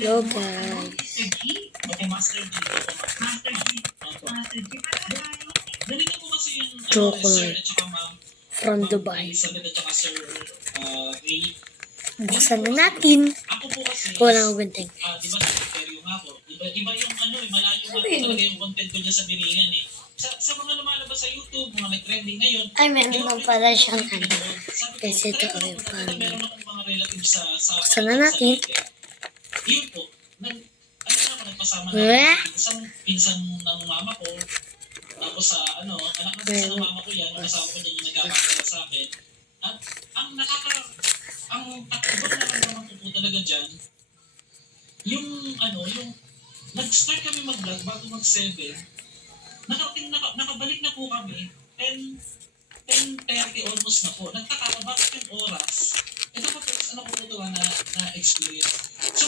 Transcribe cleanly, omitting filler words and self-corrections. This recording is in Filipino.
Hello guys. Chocolate from Dubai. Buksan na natin. Walang gunting. Iba yung malayo nga talaga yung content ko dyan sa bilingan eh. Sa mga lumalabas sa YouTube, mga nag-trending ngayon. Ay, meron lang pala siyang ano. Kasi ito ay paano. Meron akong mga relative sa Buksan na natin. Yun po. Nagpasama na isang pinsan ng mama ko. Tapos sa anak ng pinsan ng mama ko yan. Kasama ko dyan yung nagkakakala sa akin. At ang ibang nararamdaman ko po talaga dyan, yung nag-start kami mag-vlog bago mag-7, nakabalik na po kami, 10:30 almost na po. Nagtaka ko bakit yung oras, ito po na experience. So,